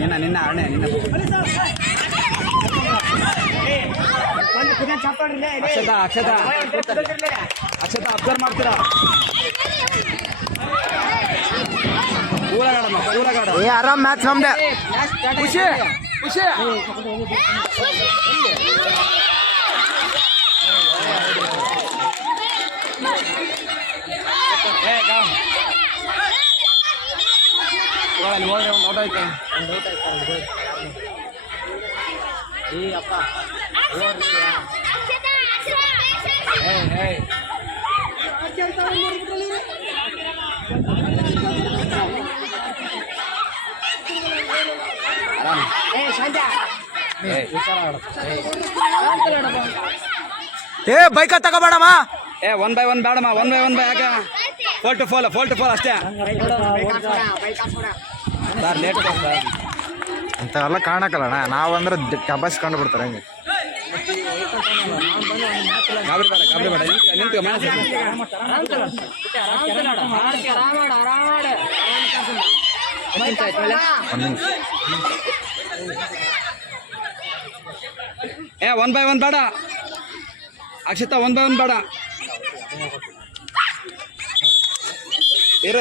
ನಿನ್ನ ಅಣ್ಣೆ ನಿನ್ನ ಅಕ್ಷತಾ ಅಕ್ಷತಾ ಅಕ್ಷತಾ ಅಬ್ಸರ್ವ್ ಮಾಡ್ತೀರಾ ಏ ಆರಾಮ್ ಮ್ಯಾಚ್ ನಮ್ದೆ ಖುಷಿ ಖುಷಿ ಹೋದ್ರೆ ಒಂದು ಔಟ್ ಆಯ್ತು ಏ ಅಪ್ಪ ಏ ಬೈಕ ತಗೋಬೇಡಮ್ಮ ಏ 1 by 1 ಬೇಡಮ್ಮ 1 by 1 ಯಾಕೆ ಫೋಲ್ ಟು ಫೋಲ್ ಅಷ್ಟೇ ಸರ್ ಲೇಟ್ ಸರ್ ಅಂತೆಲ್ಲ ಕಾಣಕ್ಕಲ್ಲಣ್ಣ ನಾವಂದ್ರೆ ಕಬಾಸ್ ಕಂಡು ಬಿಡ್ತಾರೆ ಹಂಗೆ ಗಾಬರಿ ಬೇಡ ನಿಂತು ಏ 1 by 1 ಬೇಡ ಅಕ್ಷತಾ 1 by 1 ಬೇಡ ಇರು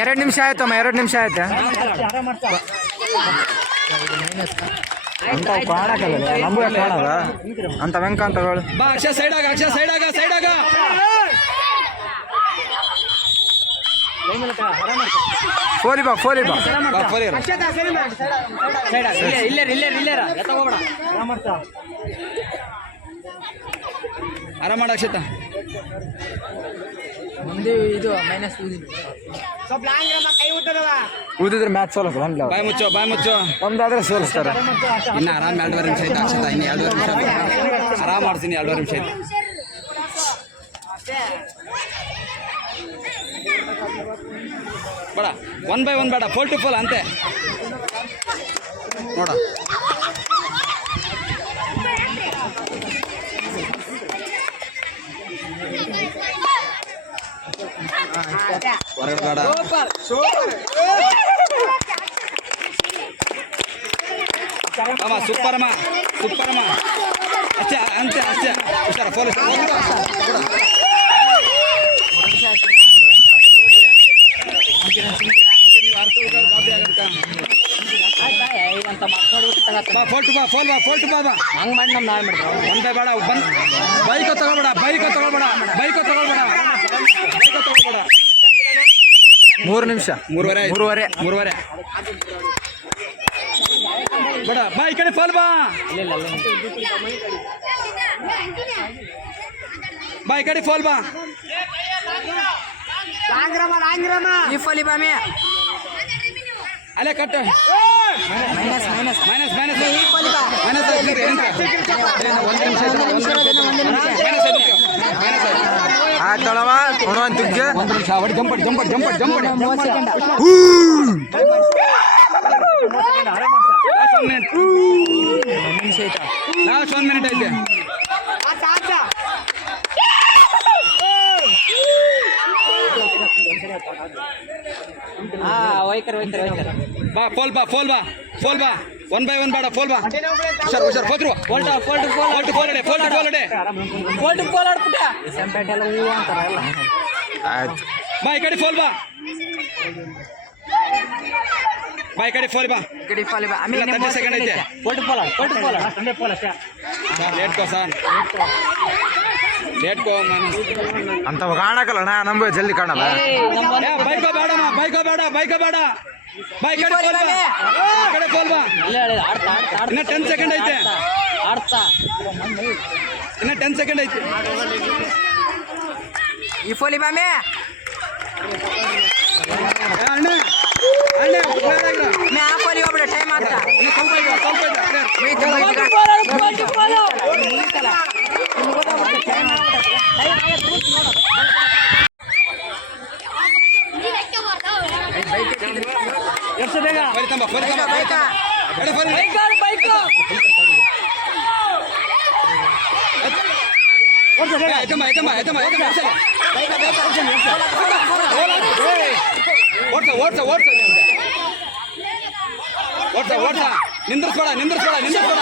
ಎರಡು ನಿಮಿಷ ಆಯ್ತಮ್ಮ 2 ನಿಮಿಷ ಆಯ್ತಾ ಅಂತ ಕಾಣಕ್ಕಲ್ಲ ನಮ್ಗೆ ಕಾಣದ ಅಂತ ವೆಂಕ ಅಂತ ಹೇಳು ಬಾ ಅಕ್ಷ ಸೈಡ್ ಆಗ ಫೋಲಿ ಬಾ ಆರಾಮ ಮಾಡ ಅಕ್ಷತಾ ಇದು ಮೈನಸ್ ಊದಿದ್ರೆ ಮ್ಯಾಚ್ ಸೋಲಲ್ಲ ಬಾಯ್ ಮುಚ್ಚು ನಮ್ದಾದ್ರೆ ಸೋಲಿಸ್ತಾರೆ ಇನ್ನು ಆರಾಮ್ 2.5 ನಿಮಿಷ ಐತೆ ಅಕ್ಷತಾ ಇನ್ನು 2.5 ನಿಮಿಷ ಆರಾಮ್ ಮಾಡ್ತೀನಿ 2.5 ನಿಮಿಷ ಐತೆ ಬೇಡ 1 by 1 ಬೇಡ ಫೋಲ್ ಟು ಫೋಲ್ ಅಂತೆ ನೋಡ ಹೊರಗಡೆ ಬೇಡ ಸೂಪರಮ್ಮ ಅಷ್ಟೇ ಹುಷಾರ ಪೊಲೀಸ್ ಫೋಲ್ ಟು ಬಾ ಹಂಗೆ ಮಾಡಿ ನಮ್ಮ ನಾಳೆ ಮಾಡ್ತಾರೆ ಒಂದೇ ಬೇಡ ಬೈಕ್ ತಗೊಳ್ಬೇಡ 3 ನಿಮಿಷ 3:30 ಬೇಡ ಬಾ ಈ ಕಡೆ ಫಾಲ್ ಬಾ ಈ ಕಡೆ ಫಾಲ್ ಬಾ ಈ ಫಲಿ ಬಾಮೆ ಅಲ್ಲೇ ಕಟ್ಟ ಮೈನಸ್ ಈ ಫಲಿ ಬಾ ಆಯ್ತಳವ ಒಂದು ತುಗ್ಗೆ 1 ನಿಮಿಷ ಹೊಡಿ ಜಂಪಡ್ ಲಾಸ್ಟ್ 1 ಮಿನಿಟ್ ಐತೆ ಬಾ ಫೋಲ್ ಬಾ 1 by 1 ಬೇಡ ಫೋಲ್ ಬಾ ಹುಷಾರ್ ಹೋದ್ರು ಆಯ್ತು ಬಾ ಈ ಕಡೆ ಫೋಲ್ ಬಾ ಈ ಕಡೆ ಫೋಲ್ ಬಾ 30 ಸೆಕೆಂಡ್ ಐತೆ ಲೇಟ್ ಕೋ ಅಂತ ಕಾಣಕ್ಕಲ್ಲಣ್ಣ ನಮ್ಗೆ ಜಲ್ದಿ ಕಾಣಲ್ಲ ಬೈಕ ಬೇಡ ಬಾ ಈ ಕಡೆ ಫೋಲ್ ಬಾ ಇನ್ನ 10 ಸೆಕೆಂಡ್ ಐತೆ ಇನ್ನ 10 ಸೆಕೆಂಡ್ ಐತೆ ಈ ಫೋಲಿ ಬಾಮೆ ಅಣ್ಣ मैं आप वाली बाबा टाइम आता ಸ್ವಲ್ಪ ಫೋಲಿ ತಂಬ ಫೋಲಿ ತಂಬ ಬೈಕ ಎಡೆ ಫೋಲಿ ಎತ್ತಮ್ಮ ಎತ್ತಮ್ಮ ಎತ್ತಮ್ಮ ಎತ್ತಮ್ಮ ಓಡ್ಸ ಓಡ್ಸ ಓಡ್ಸ ಓಡ್ಸ ಓಡ್ಸ ನಿಂದ್ರಿಸ್ಬೇಡ ನಿಂದ್ರಿಸ್ಬೇಡ ನಿಂದ್ರಿಸ್ಬೇಡ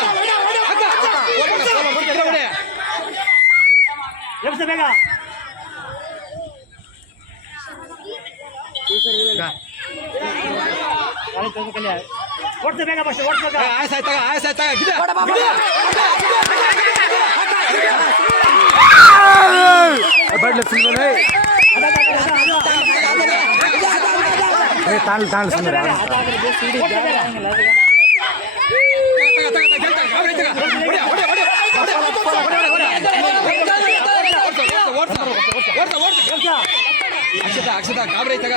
ಆಯ್ತಾಗ ಆಯ್ತಾಗ ತಾಳು ತಾಳು ಸುಂದರ ಅಕ್ಷತಾ ಅಕ್ಷತಾ ಕಾಬ್ರೆ ಐತಾಗ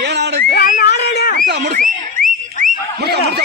ಏನ್ ಆಡುತ್ತೆ ಮುಡ್ಸ ಮುಡ್ಸ ಮುಡ್ಸ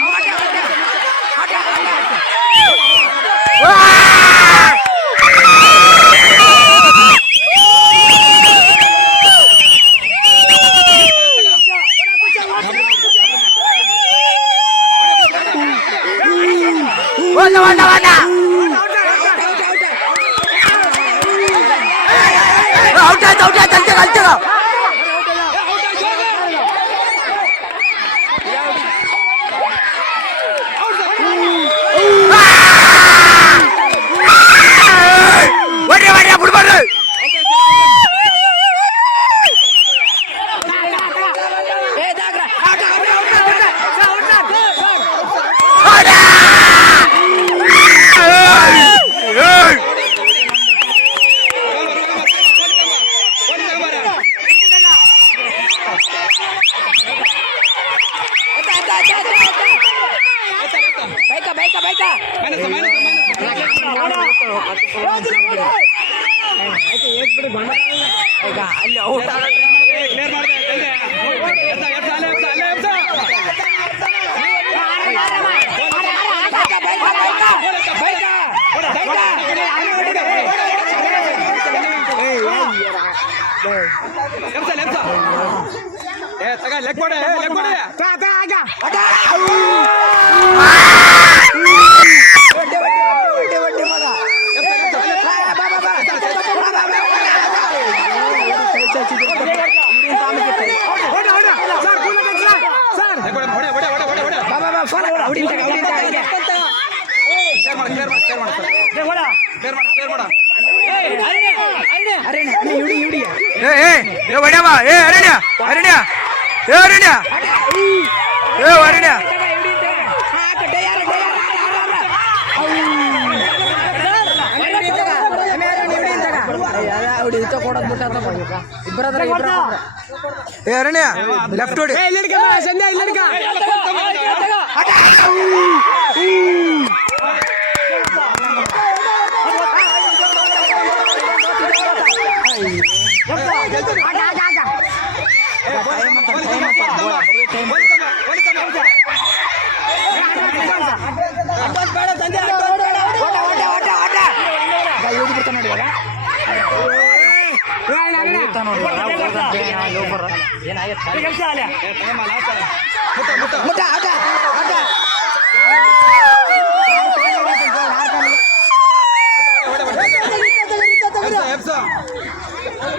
ಅರಣ್ಯ ಲೆಫ್ಟ್ ಹೊಡಿ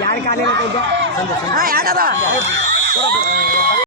ಯಾರು ಕಾಲಿನ ಯಾಕದ